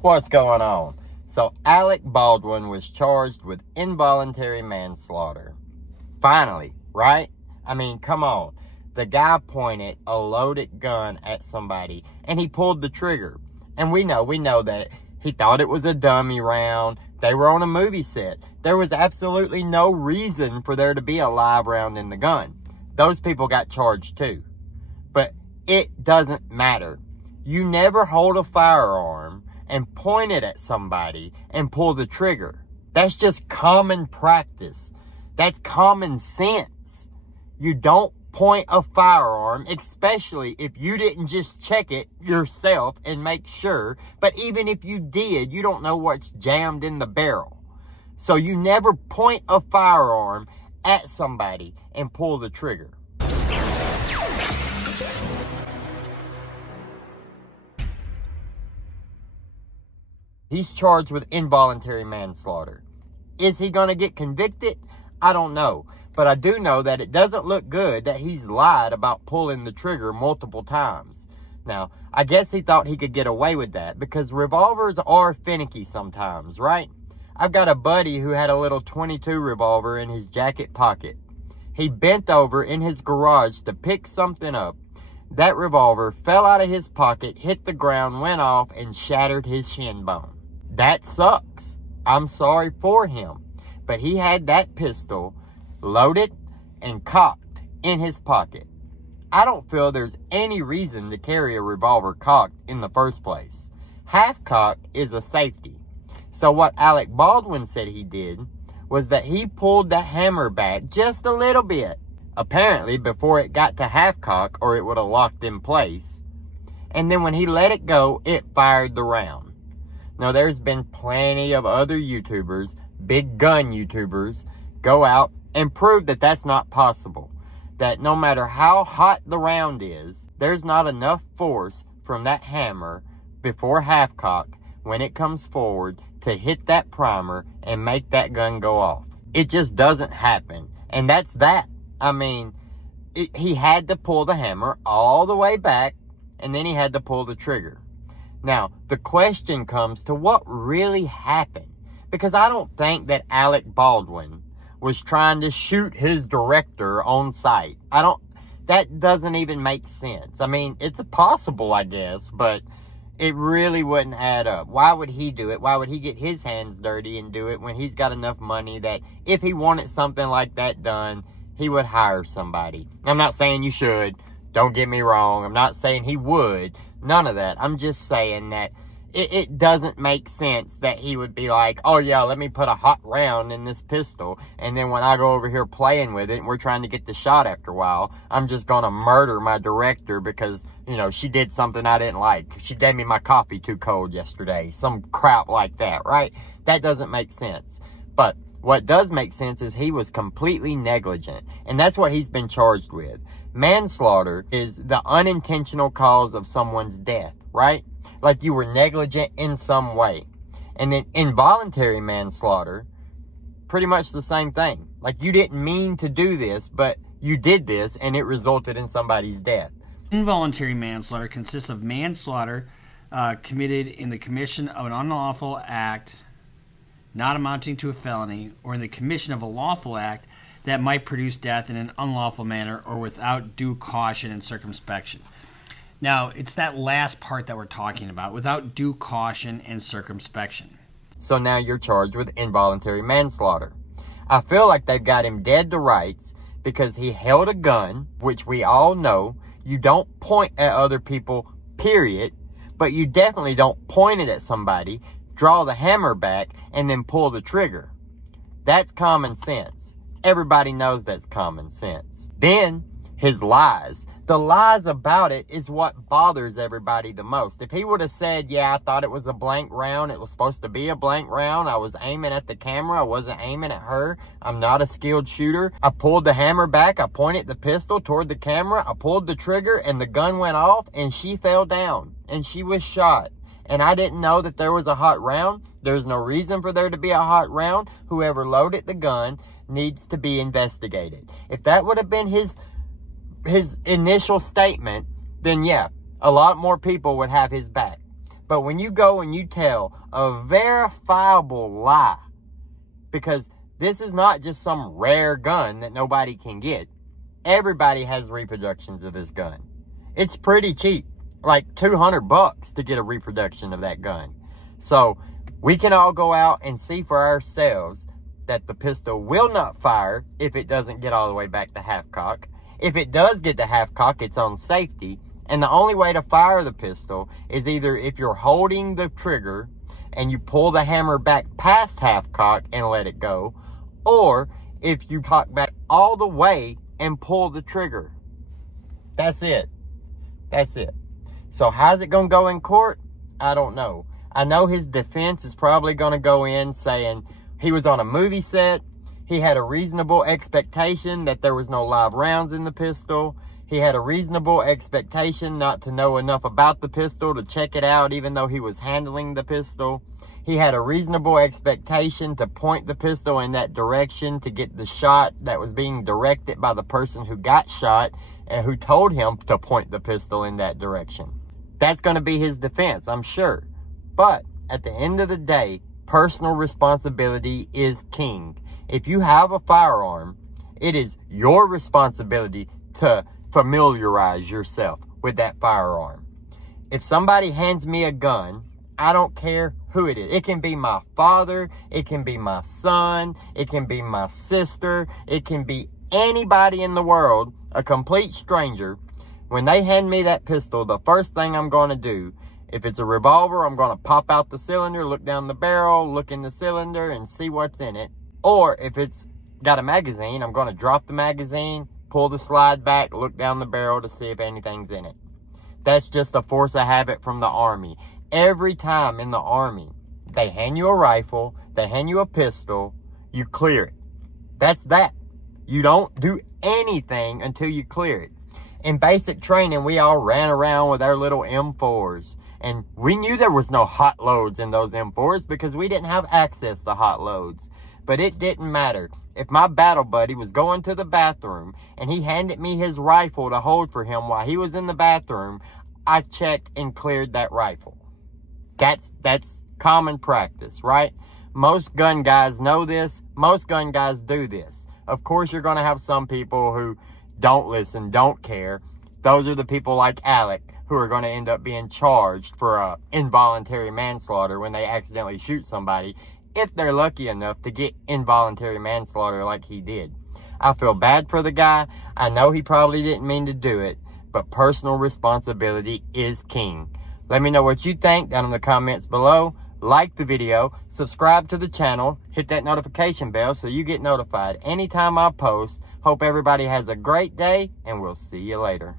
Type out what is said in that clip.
What's going on? So Alec Baldwin was charged with involuntary manslaughter. Finally, right? I mean, come on. The guy pointed a loaded gun at somebody and he pulled the trigger. And we know that he thought it was a dummy round. They were on a movie set. There was absolutely no reason for there to be a live round in the gun. Those people got charged too. But it doesn't matter. You never hold a firearm and point it at somebody and pull the trigger. That's just common practice. That's common sense. You don't point a firearm, especially if you didn't just check it yourself and make sure. But even if you did, you don't know what's jammed in the barrel. So you never point a firearm at somebody and pull the trigger. He's charged with involuntary manslaughter. Is he going to get convicted? I don't know. But I do know that it doesn't look good that he's lied about pulling the trigger multiple times. Now, I guess he thought he could get away with that because revolvers are finicky sometimes, right? I've got a buddy who had a little .22 revolver in his jacket pocket. He bent over in his garage to pick something up. That revolver fell out of his pocket, hit the ground, went off, and shattered his shin bone. That sucks. I'm sorry for him. But he had that pistol loaded and cocked in his pocket. I don't feel there's any reason to carry a revolver cocked in the first place. Half-cocked is a safety. So what Alec Baldwin said he did was that he pulled the hammer back just a little bit, apparently before it got to half-cock or it would have locked in place. And then when he let it go, it fired the round. Now, there's been plenty of other YouTubers, big gun YouTubers, go out and prove that that's not possible. That no matter how hot the round is, there's not enough force from that hammer before half-cock when it comes forward to hit that primer and make that gun go off. It just doesn't happen. And that's that. I mean, he had to pull the hammer all the way back, and then he had to pull the trigger. Now, the question comes to what really happened. Because I don't think that Alec Baldwin was trying to shoot his director on sight. That doesn't even make sense. I mean, it's possible, I guess, but it really wouldn't add up. Why would he do it? Why would he get his hands dirty and do it when he's got enough money that if he wanted something like that done, he would hire somebody? I'm not saying you should. Don't get me wrong. I'm not saying he would. None of that. I'm just saying that it doesn't make sense that he would be like, oh yeah, let me put a hot round in this pistol, and then when I go over here playing with it and we're trying to get the shot after a while, I'm just gonna murder my director because, you know, she did something I didn't like. She gave me my coffee too cold yesterday. Some crap like that, right? That doesn't make sense. But what does make sense is he was completely negligent, and that's what he's been charged with. Manslaughter is the unintentional cause of someone's death, right? Like you were negligent in some way. And then involuntary manslaughter, pretty much the same thing. Like you didn't mean to do this, but you did this and it resulted in somebody's death. Involuntary manslaughter consists of manslaughter committed in the commission of an unlawful act not amounting to a felony, or in the commission of a lawful act that might produce death in an unlawful manner or without due caution and circumspection. Now, it's that last part that we're talking about, without due caution and circumspection. So now you're charged with involuntary manslaughter. I feel like they've got him dead to rights because he held a gun, which we all know you don't point at other people, period, but you definitely don't point it at somebody, draw the hammer back, and then pull the trigger. That's common sense. Everybody knows that's common sense. Then, his lies. The lies about it is what bothers everybody the most. If he would have said, yeah, I thought it was a blank round. It was supposed to be a blank round. I was aiming at the camera. I wasn't aiming at her. I'm not a skilled shooter. I pulled the hammer back. I pointed the pistol toward the camera. I pulled the trigger and the gun went off and she fell down and she was shot. And I didn't know that there was a hot round. There's no reason for there to be a hot round. Whoever loaded the gun needs to be investigated. If that would have been his initial statement, then yeah, a lot more people would have his back. But when you go and you tell a verifiable lie, because this is not just some rare gun that nobody can get. Everybody has reproductions of this gun. It's pretty cheap, like $200 to get a reproduction of that gun. So we can all go out and see for ourselves that the pistol will not fire if it doesn't get all the way back to half cock. If it does get to half cock, it's on safety. And the only way to fire the pistol is either if you're holding the trigger and you pull the hammer back past half cock and let it go, or if you cock back all the way and pull the trigger. That's it. That's it. So how's it going to go in court? I don't know. I know his defense is probably going to go in saying he was on a movie set. He had a reasonable expectation that there was no live rounds in the pistol. He had a reasonable expectation not to know enough about the pistol to check it out, even though he was handling the pistol. He had a reasonable expectation to point the pistol in that direction to get the shot that was being directed by the person who got shot and who told him to point the pistol in that direction. That's going to be his defense, I'm sure. But at the end of the day, personal responsibility is king. If you have a firearm, it is your responsibility to familiarize yourself with that firearm. If somebody hands me a gun, I don't care who it is. It can be my father, it can be my son, it can be my sister, it can be anybody in the world, a complete stranger. When they hand me that pistol, the first thing I'm going to do, if it's a revolver, I'm going to pop out the cylinder, look down the barrel, look in the cylinder, and see what's in it. Or if it's got a magazine, I'm going to drop the magazine, pull the slide back, look down the barrel to see if anything's in it. That's just a force of habit from the Army. Every time in the Army, they hand you a rifle, they hand you a pistol, you clear it. That's that. You don't do anything until you clear it. In basic training, we all ran around with our little M4s. And we knew there was no hot loads in those M4s because we didn't have access to hot loads. But it didn't matter. If my battle buddy was going to the bathroom and he handed me his rifle to hold for him while he was in the bathroom, I checked and cleared that rifle. That's common practice, right? Most gun guys know this. Most gun guys do this. Of course, you're going to have some people who don't listen, don't care. Those are the people like Alec who are going to end up being charged for involuntary manslaughter when they accidentally shoot somebody, if they're lucky enough to get involuntary manslaughter like he did. I feel bad for the guy. I know he probably didn't mean to do it, but personal responsibility is king. Let me know what you think down in the comments below. Like the video, subscribe to the channel, hit that notification bell so you get notified anytime I post. Hope everybody has a great day, and we'll see you later.